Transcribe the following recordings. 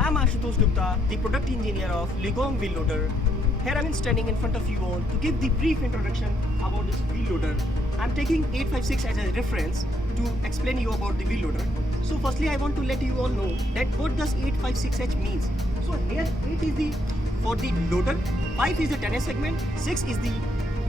I'm Ashutosh Gupta, the product engineer of Ligong wheel loader. Here I'm standing in front of you all to give the brief introduction about this wheel loader. I'm taking 856 as a reference to explain you about the wheel loader. So firstly I want to let you all know that what does 856H means. So here 8 is the for the loader, 5 is the tennis segment, 6 is the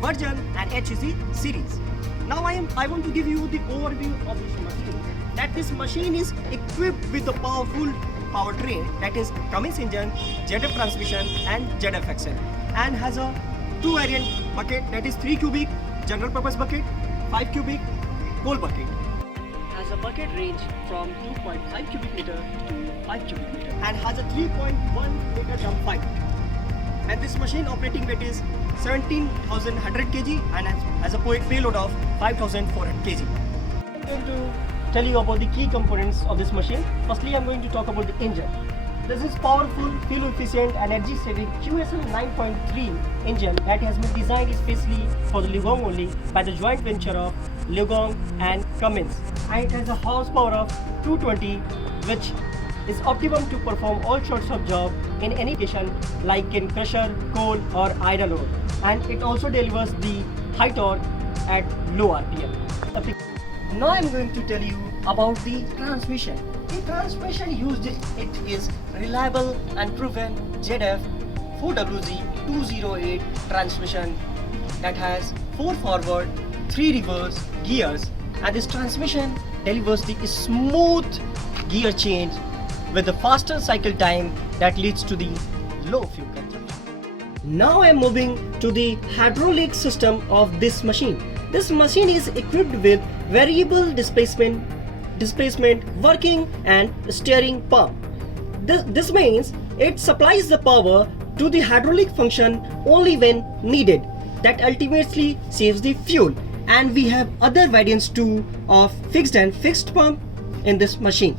version and H is the series. Now I want to give you the overview of this machine. That this machine is equipped with a powerful powertrain, that is Cummins engine, ZF transmission and ZF axle, and has a 2 variant bucket, that is 3 cubic general purpose bucket, 5 cubic coal bucket. Has a bucket range from 2.5 cubic meter to 5 cubic meter and has a 3.1 meter dump pipe. And this machine operating weight is 17,100 kg and has a payload of 5,400 kg. I'm going to tell you about the key components of this machine. Firstly, I'm going to talk about the engine. This is powerful, fuel efficient, energy saving QSL 9.3 engine that has been designed especially for the Ligong only by the joint venture of Ligong and Cummins. And it has a horsepower of 220, which is optimum to perform all sorts of job in any condition like in pressure, coal or iron ore. And it also delivers the high torque at low RPM. Now I'm going to tell you about the transmission. The transmission used it is reliable and proven ZF 4WZ208 transmission that has 4 forward, 3 reverse gears, and this transmission delivers the smooth gear change with the faster cycle time that leads to the low fuel consumption. Now I am moving to the hydraulic system of this machine. This machine is equipped with variable displacement, working and steering pump. This means it supplies the power to the hydraulic function only when needed. That ultimately saves the fuel. And we have other variants too of fixed and fixed pump in this machine.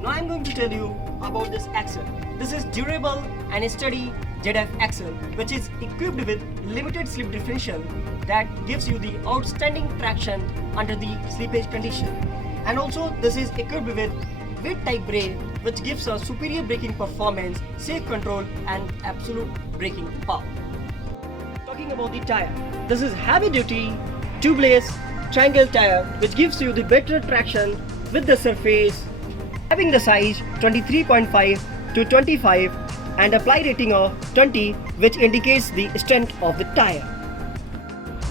Now I'm going to tell you about this axle. This is durable and steady ZF axle, which is equipped with limited slip differential that gives you the outstanding traction under the slippage condition. And also this is equipped with weight type brake, which gives us superior braking performance, safe control and absolute braking power. Talking about the tire, this is heavy duty tubeless triangle tire which gives you the better traction with the surface, having the size 23.5 to 25 and apply rating of 20, which indicates the strength of the tire.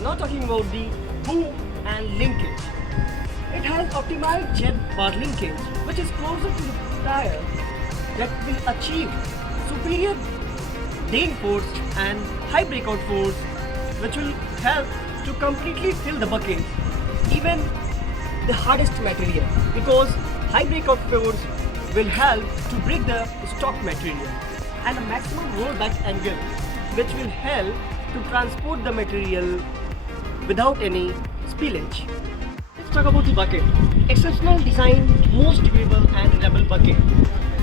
Now talking about the boom and linkage. It has optimized jet bar linkage, which is closer to the tire that will achieve superior drain force and high breakout force, which will help to completely fill the bucket, even the hardest material, because high breakout force will help to break the stock material, and a maximum rollback angle, which will help to transport the material without any spillage. Let's talk about the bucket. Exceptional design, most durable and reliable bucket,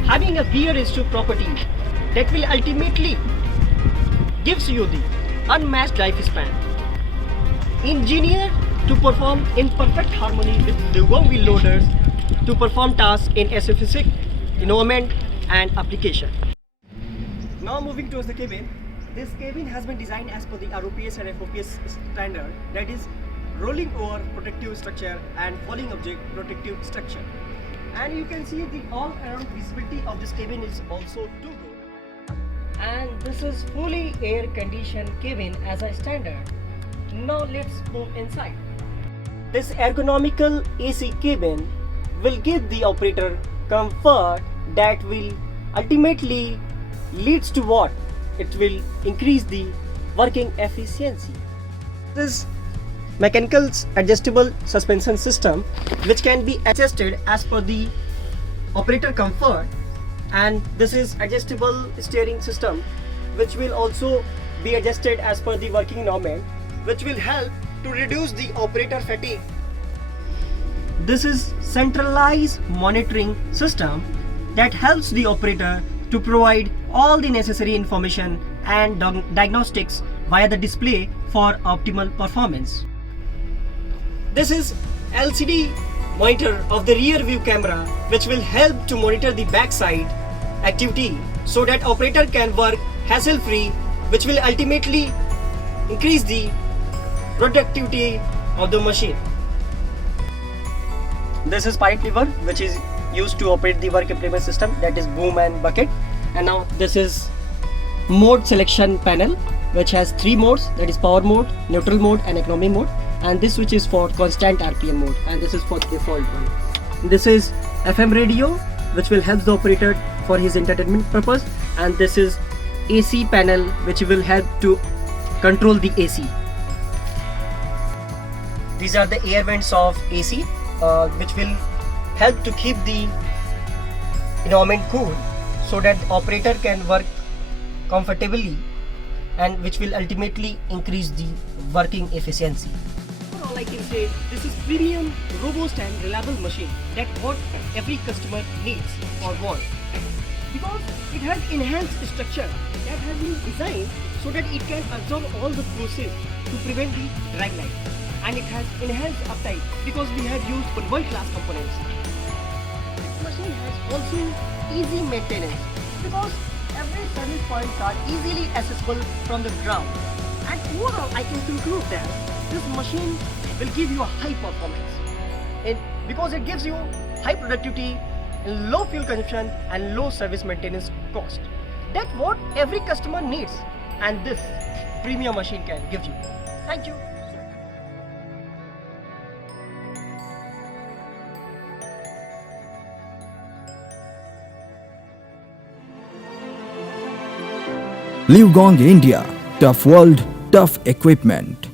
having a gear ratio property that will ultimately gives you the unmatched lifespan. Engineered to perform in perfect harmony with the Ligong wheel loaders to perform tasks in a specific environment and application. Now moving towards the cabin. This cabin has been designed as per the ROPS and FOPS standard, that is rolling over protective structure and falling object protective structure. And you can see the all around visibility of this cabin is also too good. And this is fully air conditioned cabin as a standard. Now let's move inside. This ergonomical AC cabin will give the operator comfort that will ultimately leads to what? It will increase the working efficiency. This mechanical adjustable suspension system, which can be adjusted as per the operator comfort, and this is adjustable steering system, which will also be adjusted as per the working environment, which will help to reduce the operator fatigue. This is centralized monitoring system that helps the operator to provide all the necessary information and diagnostics via the display for optimal performance. This is LCD monitor of the rear view camera, which will help to monitor the backside activity so that operator can work hassle-free, which will ultimately increase the productivity of the machine. This is pipe lever, which is used to operate the work implement system, that is boom and bucket. And now this is mode selection panel, which has 3 modes, that is power mode, neutral mode and economy mode. And this switch is for constant RPM mode, and this is for the default one. This is FM radio, which will help the operator for his entertainment purpose. And this is AC panel, which will help to control the AC. These are the air vents of AC, which will help to keep the environment cool so that the operator can work comfortably, and which will ultimately increase the working efficiency. All I can say, this is premium, robust and reliable machine that what every customer needs or wants, because it has enhanced structure that has been designed so that it can absorb all the forces to prevent the drag line, and it has enhanced uptime because we have used world-class components. This machine has also easy maintenance because every service points are easily accessible from the ground. And overall, I can conclude that this machine will give you a high performance, because it gives you high productivity, low fuel consumption and low service maintenance cost. That's what every customer needs, and this premium machine can give you. Thank you. Live Gong India, tough world, tough equipment.